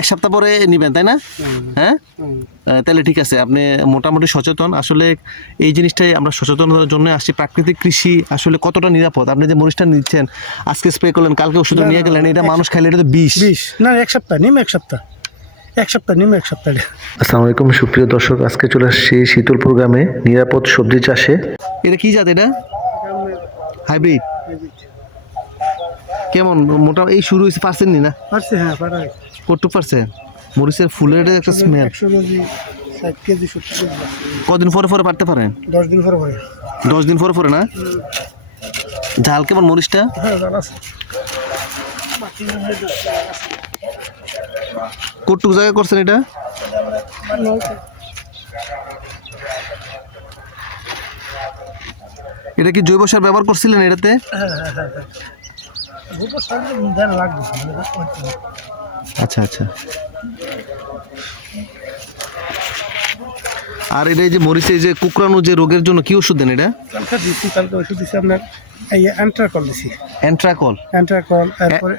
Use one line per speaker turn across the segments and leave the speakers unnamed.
এক সপ্তাহ পরে নিবেন তাই না? হ্যাঁ? তাহলে ঠিক আছে আপনি মোটামুটি সচেতন। আসলে এই জিনিসটাই আমরা সচেতনতার জন্য আসছি। প্রাকৃতিক কৃষি আসলে কতটা নিরাপদ? আপনি যে মরিচটা নিচ্ছেন আজকে স্প্রে করলেন কালকে ওষুধ নিয়ে গেলেন এটা মানুষ খাইলে এটা তো বিষ।
বিশ না এক সপ্তাহ নিম এক সপ্তাহ। এক সপ্তাহ নিম এক সপ্তাহ।
আসসালামু আলাইকুম সুপ্রিয় দর্শক আজকে চলে আসছি শীতল প্রোগ্রামে নিরাপদ সবজি চাষে।
এটা কি জাত এটা? হাইব্রিড কেমন? মোটা এই শুরু হয়েছে পারছেন নি না?
পারছি হ্যাঁ পারা
কটুক পারছেন? মরিচের ফুলের একটা স্মেল কদিন পরে পরে পারতে পারেন?
দশ দিন পরে পরে।
দশ দিন পরে পরে না? ঝাল কেমন মরিচটা?
হ্যাঁ
কটুক জায়গা করছেন এটা? এটা কি জৈব সার ব্যবহার করছিলেন এটাতে
গোবর সার দেন লাগবে
আচ্ছা আচ্ছা। আর এটা এই যে মরিচে যে কুকরানো যে রোগের জন্য কি ওষুধ দেন এটা?
কালকে ওষুধ দিচ্ছি আপনার এই অ্যান্ট্রাকল দিছি।
অ্যান্ট্রাকল
অ্যান্ট্রাকল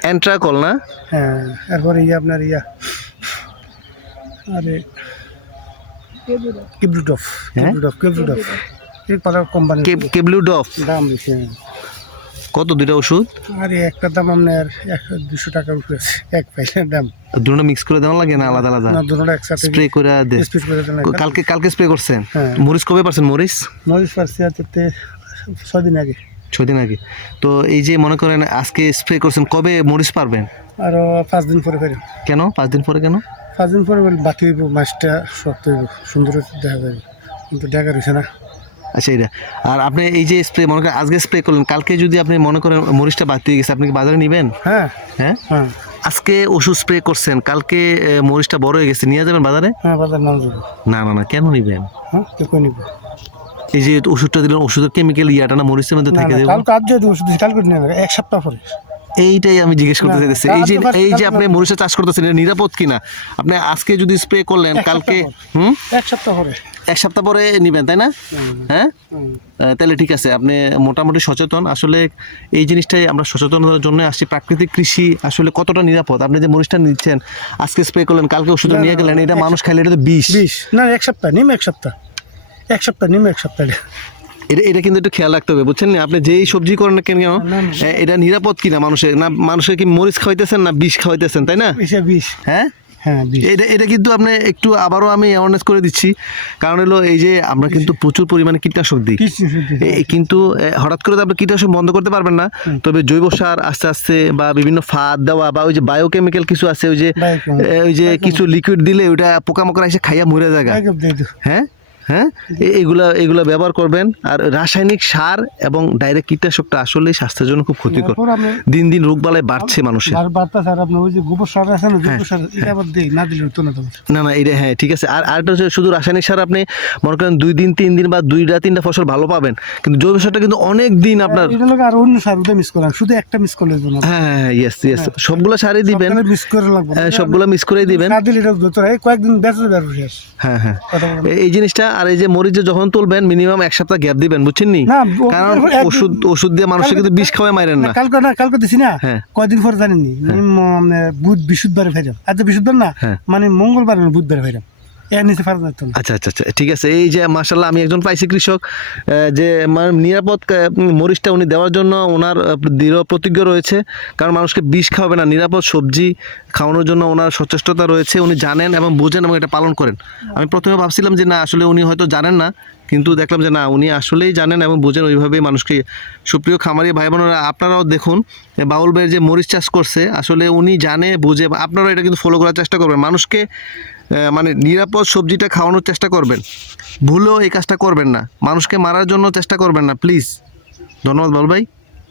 অ্যান্ট্রাকল না?
হ্যাঁ এরপরে ইয়ে আপনার ইয়া আরে কিবলুটফ
হ্যাঁ?
কিবলুটফ কিবলুটফ এই কোম্পানি
কেবলিউ
দাম বেশি হ্যাঁ।
কত দুইটা ওষুধ?
আরে একটা দাম আপনার দুশো টাকার উপরে আছে এক পাইলের দাম।
দুটো মিক্স করে দেওয়া লাগে না আলাদা আলাদা?
না দুটো একসাথে
স্প্রে করে
দেন
কালকে কালকে স্প্রে করছেন?
হ্যাঁ।
মরিচ কবে পারছেন? মরিচ?
মরিচ পারছি আছে ছয় দিন আগে।
ছয় দিন আগে। তো এই যে মনে করেন আজকে স্প্রে করছেন কবে মরিচ পারবেন?
আরও পাঁচ দিন পরে ফেরেন
কেন? পাঁচ দিন পরে কেন?
পাঁচ দিন পরে বাকি হইব মাছটা শক্ত হইব সুন্দর দেখা যাবে। কিন্তু দেখা রয়েছে না।
আচ্ছা এটা আর আপনি এই যে স্প্রে মনে করেন আজকে স্প্রে করলেন কালকে যদি আপনি মনে করেন মরিচটা বাদ দিয়ে গেছে আপনি কি বাজারে নেবেন?
হ্যাঁ।
হ্যাঁ?
হ্যাঁ।
আজকে ওষুধ স্প্রে করছেন কালকে মরিচটা বড় হয়ে গেছে নিয়ে যাবেন বাজারে?
হ্যাঁ বাজার নাম
না না না কেন নিবেন?
হ্যাঁ তো
এই যে ওষুধটা দিলেন ওষুধের কেমিক্যাল ইয়াটা না মরিচের মধ্যে থেকে
কালকে আজ যদি ওষুধ কালকে এক সপ্তাহ পরে।
এইটাই আমি জিজ্ঞেস করতে চাইতেছি। এই যে এই যে আপনি মরিচা চাষ করতেছেন এটা নিরাপদ কিনা? আপনি আজকে যদি স্প্রে করলেন কালকে হুম?
এক সপ্তাহ পরে।
এক সপ্তাহ পরে নিবেন তাই না? হ্যাঁ? তাহলে ঠিক আছে আপনি মোটামুটি সচেতন। আসলে এই জিনিসটাই আমরা সচেতনতার জন্য আসছি। প্রাকৃতিক কৃষি আসলে কতটা নিরাপদ? আপনি যে মরিচটা নিচ্ছেন আজকে স্প্রে করলেন কালকে ওষুধ নিয়ে গেলেন এটা মানুষ খাইলে এটা তো বিষ।
বিশ না এক সপ্তাহ নিম এক সপ্তাহ। এক সপ্তাহ নিম এক সপ্তাহ।
এটা এটা কিন্তু একটু খেয়াল রাখতে হবে বুঝছেন? না আপনি যেই সবজি করেন না কেন এটা নিরাপদ কিনা মানুষের? না মানুষের কি মরিচ খাওয়াইতেছেন না বিষ খাওয়াইতেছেন তাই না?
বিষ
হ্যাঁ?
হ্যাঁ
এটা এটা কিন্তু আপনি একটু আবারও আমি অ্যাওয়ারনেস করে দিচ্ছি। কারণ হলো এই যে আমরা কিন্তু প্রচুর পরিমাণে কীটনাশক দিই। কিন্তু হঠাৎ করে তো আপনি কীটনাশক বন্ধ করতে পারবেন না। তবে জৈব সার আস্তে আস্তে বা বিভিন্ন ফাঁদ দেওয়া বা ওই যে বায়োকেমিক্যাল কিছু আছে ওই যে ওই যে কিছু লিকুইড দিলে ওইটা পোকামাকড় এসে খাইয়া মরে জায়গা হ্যাঁ? হ্যাঁ? এগুলা এগুলা ব্যবহার করবেন। আর রাসায়নিক সার এবং ডাইরেক্ট কীটনাশকটা আসলেই স্বাস্থ্যের জন্য খুব ক্ষতিকর। দিন দিন রোগবালাই বাড়ছে মানুষের।
আর বার্তা স্যার আপনার ওই যে গোবর সার আছে না
হ্যাঁ।
গোবর সার এটা আবার দিই না
এটা হ্যাঁ ঠিক আছে। আর আরেকটা হচ্ছে শুধু রাসায়নিক সার আপনি মনে করেন দুই দিন তিন দিন বা দুইটা তিনটা ফসল ভালো পাবেন। কিন্তু জৈব সারটা কিন্তু অনেক দিন আপনার
এটা লোক আর অন্য সার মিস করেন শুধু একটা মিস করলে
হ্যাঁ হ্যাঁ ইয়েস ইয়েস সবগুলো সারই দিবেন।
মিস করে লাগবে
হ্যাঁ, সবগুলো মিস করেই দিবেন।
না দিলে এটা কয়েকদিন বেঁচে
হ্যাঁ হ্যাঁ। এই জিনিসটা আর এই যে মরিচে যখন তুলবেন মিনিমাম এক সপ্তাহ গ্যাপ দিবেন বুঝছেন নি? কারণ ওষুধ ওষুধ দিয়ে মানুষকে কিন্তু বিষ খাওয়াই মারেন না।
কালকে না কালকে দিছি না।
হ্যাঁ।
কয়দিন পরে জানেননি মানে বুধ বৃহস্পতিবারে ফেরাম আজ বিশুদ্ধ না
হ্যাঁ।
মানে মঙ্গলবার না বুধবারে ফেরাম
আচ্ছা আচ্ছা আচ্ছা ঠিক আছে, এই যে মাসাল্লাহ আমি একজন পাইছি কৃষক যে নিরাপদ মরিচটা উনি দেওয়ার জন্য ওনার দৃঢ় প্রতিজ্ঞ রয়েছে, কারণ মানুষকে বিষ খাওয়াবে না, নিরাপদ সবজি খাওয়ানোর জন্য ওনার সচেষ্টতা রয়েছে, উনি জানেন এবং বুঝেন এবং এটা পালন করেন। আমি প্রথমে ভাবছিলাম যে না, আসলে উনি হয়তো জানেন না, কিন্তু দেখলাম যে না, উনি আসলেই জানেন এবং বোঝেন ওইভাবেই মানুষকে, সুপ্রিয় খামারি ভাই বোনেরা আপনারাও দেখুন বাউল ভাইয়ের যে মরিচ চাষ করছে, আসলে উনি জানে, বুঝে, আপনারাও এটা কিন্তু ফলো করার চেষ্টা করবেন। মানুষকে মানে নিরাপদ সবজিটা খাওয়ানোর চেষ্টা করবেন। ভুলেও এই কাজটা করবেন না। মানুষকে মারার জন্য চেষ্টা করবেন না প্লিজ ধন্যবাদ বল ভাই।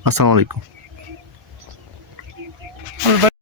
আসসালামু আলাইকুম।